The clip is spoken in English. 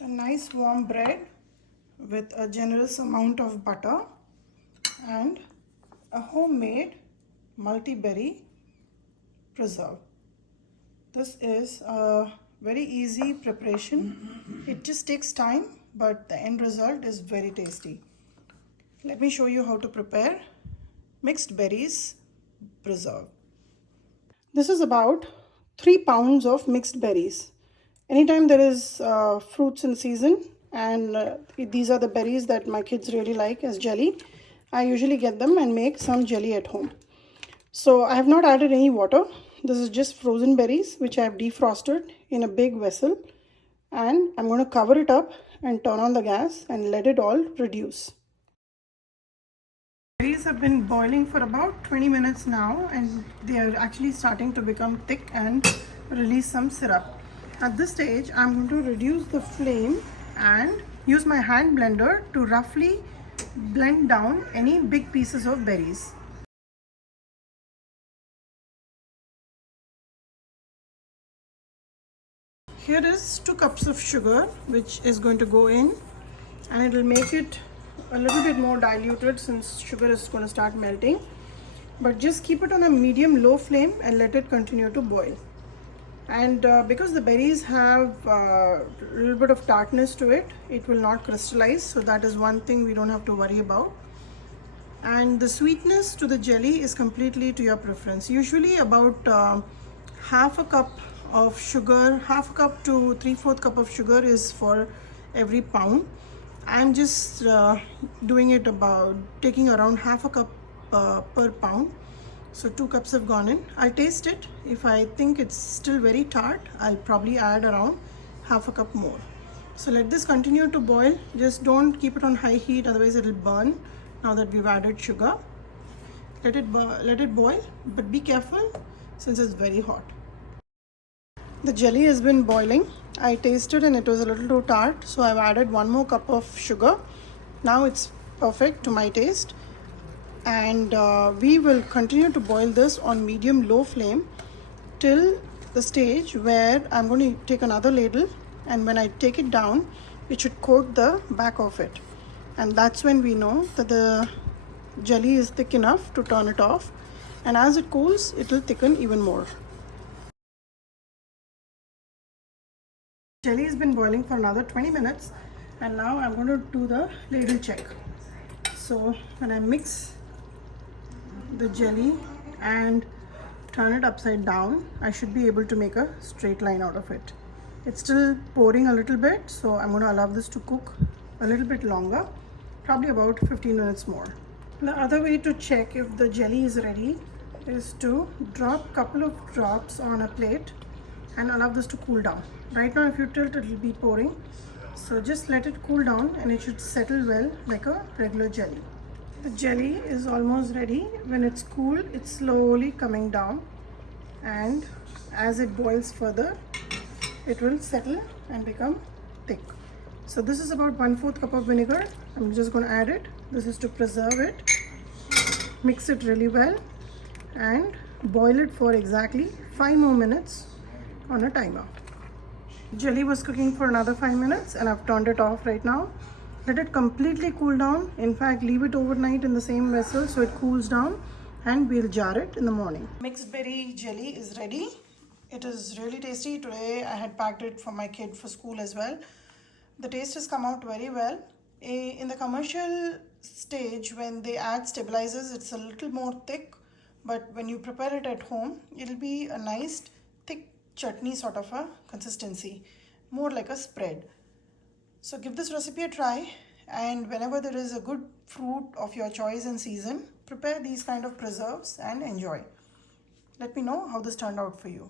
a nice warm bread with a generous amount of butter and a homemade multi-berry preserve. This is a very easy preparation. It just takes time, but the end result is very tasty. Let me show you how to prepare mixed berries preserve. This is about 3 pounds of mixed berries. Anytime there is fruits in season, and these are the berries that my kids really like as jelly, I usually get them and make some jelly at home. So I have not added any water. This is just frozen berries which I have defrosted in a big vessel, and I'm going to cover it up and turn on the gas and let it all reduce. Berries have been boiling for about 20 minutes now, and they are actually starting to become thick and release some syrup. At this stage, I'm going to reduce the flame and use my hand blender to roughly blend down any big pieces of berries. Here is 2 cups of sugar which is going to go in, and it will make it a little bit more diluted since sugar is going to start melting. But just keep it on a medium low flame and let it continue to boil. And because the berries have a little bit of tartness to it, it will not crystallize, so that is one thing we don't have to worry about. And the sweetness to the jelly is completely to your preference. Usually about half a cup of sugar, half a cup to 3/4 cup of sugar is for every pound. I'm just doing it about taking around half a cup per pound. So 2 cups have gone in. I'll taste it. If I think it's still very tart, I'll probably add around half a cup more. So let this continue to boil. Just don't keep it on high heat, otherwise it'll burn. Now that we've added sugar, let it boil, but be careful since it's very hot. The jelly has been boiling. I tasted and it was a little too tart, so I've added 1 more cup of sugar. Now it's perfect to my taste. And we will continue to boil this on medium low flame till the stage where I'm going to take another ladle, and when I take it down, it should coat the back of it, and that's when we know that the jelly is thick enough to turn it off, and as it cools it will thicken even more. Jelly has been boiling for another 20 minutes, and now I'm going to do the ladle check. So when I mix the jelly and turn it upside down, I should be able to make a straight line out of it. It's still pouring a little bit, so I'm going to allow this to cook a little bit longer, probably about 15 minutes more. The other way to check if the jelly is ready is to drop a couple of drops on a plate and allow this to cool down. Right now if you tilt, it will be pouring, so just let it cool down and it should settle well like a regular jelly. The jelly is almost ready. When it's cool, it's slowly coming down, and as it boils further, it will settle and become thick. So this is about 1/4 cup of vinegar. I'm just going to add it. This is to preserve it. Mix it really well and boil it for exactly 5 more minutes on a timer. Jelly was cooking for another 5 minutes and I've turned it off right now. Let it completely cool down. In fact, leave it overnight in the same vessel so it cools down, and we'll jar it in the morning. Mixed berry jelly is ready. It is really tasty. Today I had packed it for my kid for school as well. The taste has come out very well. In the commercial stage, when they add stabilizers, it's a little more thick, but when you prepare it at home, it'll be a nice thick chutney sort of a consistency, more like a spread. So give this recipe a try, and whenever there is a good fruit of your choice in season, prepare these kind of preserves and enjoy. Let me know how this turned out for you.